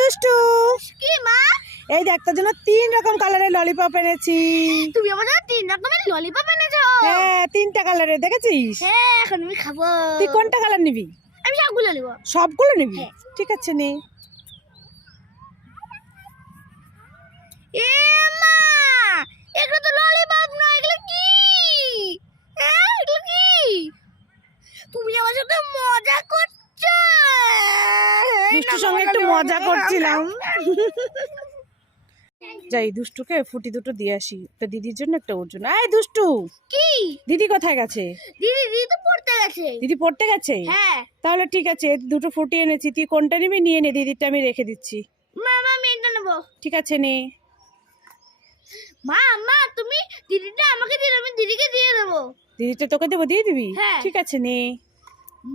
দুষ্টু কি মা? এই দেখ তোর জন্য 3 রকম কালারের ললিপপ এনেছি। তুমি আমার জন্য 3 রকমের ললিপপ এনেছো? হ্যাঁ 3টা কালারের, দেখেছিস? হ্যাঁ এখন আমি খাবো। তুই কোনটা কালার নিবি? আমি সবগুলো নেব। সবগুলো নিবি? হ্যাঁ। ঠিক আছে নে। এ মা, এগুলো তো ললিপপ নয়, এগুলো কি? হ্যাঁ এগুলো কি? তুমি আমার সাথে মজা করছো? দুষ্টুর সঙ্গে একটু মজা করছিলাম। যাই দুষ্টুকে ফুটি দুটো দিয়ে আসি, একটা দিদির জন্য একটা ওর জন্য। এই দুষ্টু, কি? দিদি কোথায় গেছে? দিদি তো পড়তে গেছে। দিদি পড়তে গেছে? হ্যাঁ। তাহলে ঠিক আছে, দুটো ফুটি এনেছি, তুই কোনটা নিবি নিয়ে নে, দিদিরটা আমি রেখে দিচ্ছি। মামা আমি এটা নেবো। ঠিক আছে নে। মা মা তুমি দিদিটা আমাকে দিলে আমি দিদিকে দিয়ে দেবো। দিদিটা তোকে দেবো, দিয়ে দিবি? হ্যাঁ। ঠিক আছে নে।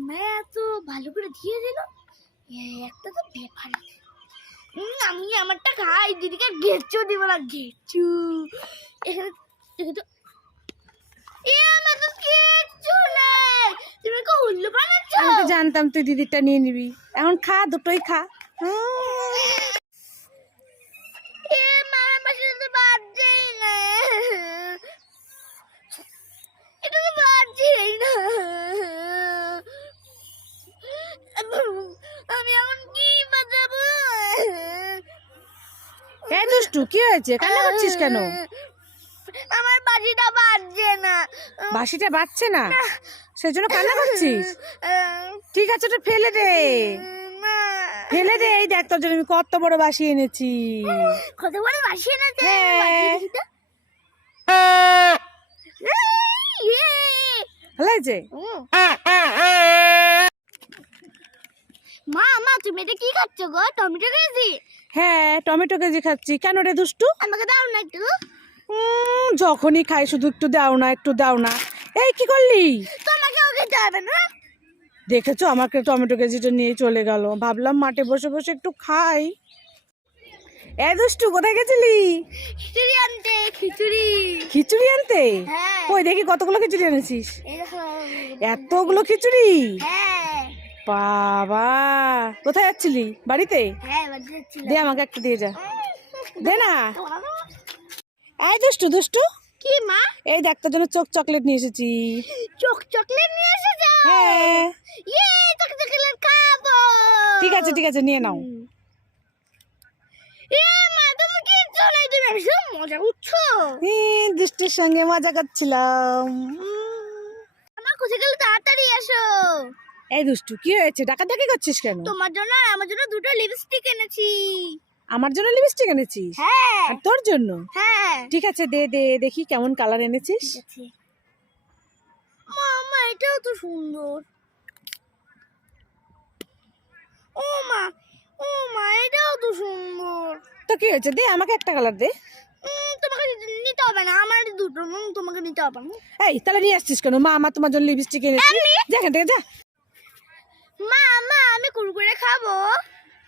মা তো ভালো করে দিয়ে দিল, একটা তো ব্যাপার আছে। আমি আমারটা খাই, দিদিকে গেচু দিব না, গেচু। এখানে তো আমার তো গেচু নেই, তুমি কি উল্লু বানাচ্ছ? আমি তো জানতাম তুই দিদিরটা নিয়ে নিবি, এখন খা, দুটোই খা। মামার পাশে তো বাজছেই না, এটা তো বাজছেই না। আমি এখন কি বাজাবো? এই দুষ্টু কি হয়েছে, কান্না করছিস কেন? আমার বাজিটা বাজছে না। বাঁশিটা বাজছে না, সেজন্য কান্না করছিস? ঠিক আছে, ওটা ফেলে দে, না। ফেলে দে। এই দেখ তোর জন্য আমি কত বড় বাঁশি এনেছি। কত বড় বাঁশি এনেছে? হ্যাঁ। ভালো হয়েছে? মা মা তুমি এটা কি খাচ্ছ গো? Tomato KG? হ্যাঁ টমেটো কেজি খাচ্ছি। কেন রে দুষ্টু? আমাকে দাও না একটু। যখনই খাই শুধু একটু দাও না, একটু দাও না। এই কি করলি? তোমাকেও খেতে হবে না? দেখেছো আমাকে টমেটো কেজিটা নিয়ে চলে গেল। ভাবলাম মাঠে বসে বসে একটু খাই। এ দুষ্টু কোথায় গেছিলি? খিচুড়ি আনতে। খিচুড়ি। খিচুড়ি আনতে? হ্যাঁ। ওই দেখি কতগুলো খিচুড়ি এনেছিস। এই দেখো। এতগুলো খিচুড়ি? হ্যাঁ। বাবা, কোথায় যাচ্ছিলি? বাড়িতে? হ্যাঁ বাড়িতে যাচ্ছিলাম। দে আমাকে একটা দিয়ে যা, দে না। এই দুষ্টু দুষ্টু, কি মা? এই দেখ তোর জন্য চকলেট নিয়ে এসেছি। চকলেট নিয়ে এসেছো? হ্যাঁ। ইয়ে চকলেট খাবো। ঠিক আছে ঠিক আছে, নিয়ে নাও। এ মা তুমি কি চলে, তুমি ভীষণ মজা করছো। দুষ্টুর সঙ্গে মজা করছিলাম। আমার কোথায় গেলে তাড়াতাড়ি এসো। এই দুষ্টু কি হয়েছে, ডাকাডাকি করছিস কেন? তোমার জন্য আর আমার জন্য দুটো লিপস্টিক এনেছি। আমার জন্য লিপস্টিক এনেছিস? হ্যাঁ। আর তোর জন্য? হ্যাঁ ঠিক আছে দে দে, দেখি কেমন কালার এনেছিস। ঠিক আছে। মা এটাও তো সুন্দর। ও মা, ও মা এটাও তো সুন্দর। তো কি হয়েছে, দে আমাকে একটা কালার দে। তোমাকে নিতে হবে না, আমার দুটো তোমাকে নিতে হবে না। এই তাহলে নিয়ে আসছিস কেন? মা আমার তোমার জন্য লিপস্টিক এনেছি, দেখেন দেখে যা। মা মা আমি কুরকুরে খাবো।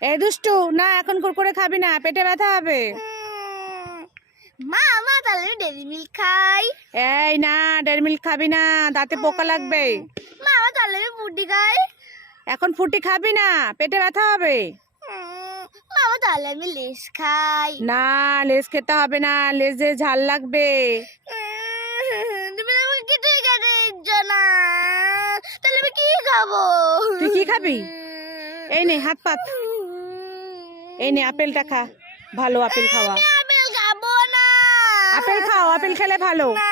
এই দুষ্টু, না এখন কুরকুরে খাবি না, পেটে ব্যথা হবে। মা মা তাহলে ডেরি মিল্ক খাই। এই না, ডেয়ারি মিল্ক খাবি না, দাঁতে পোকা লাগবে। মা তাহলে ফুটি খাই। এখন ফুটি খাবি না, পেটে ব্যথা হবে। মামা তাহলে আমি লেস খাই। না লেজ খেতে হবে না, লেজে ঝাল লাগবে। তুমি আমাকে কিছুই খেতে দিচ্ছ না, তাহলে আমি কি খাবো? তুই কি খাবি? এই নে হাত পাত, এই নে আপেলটা খা, ভালো আপেল খাওয়া। আপেল খাবো না। আপেল খাও, আপেল খেলে ভালো। না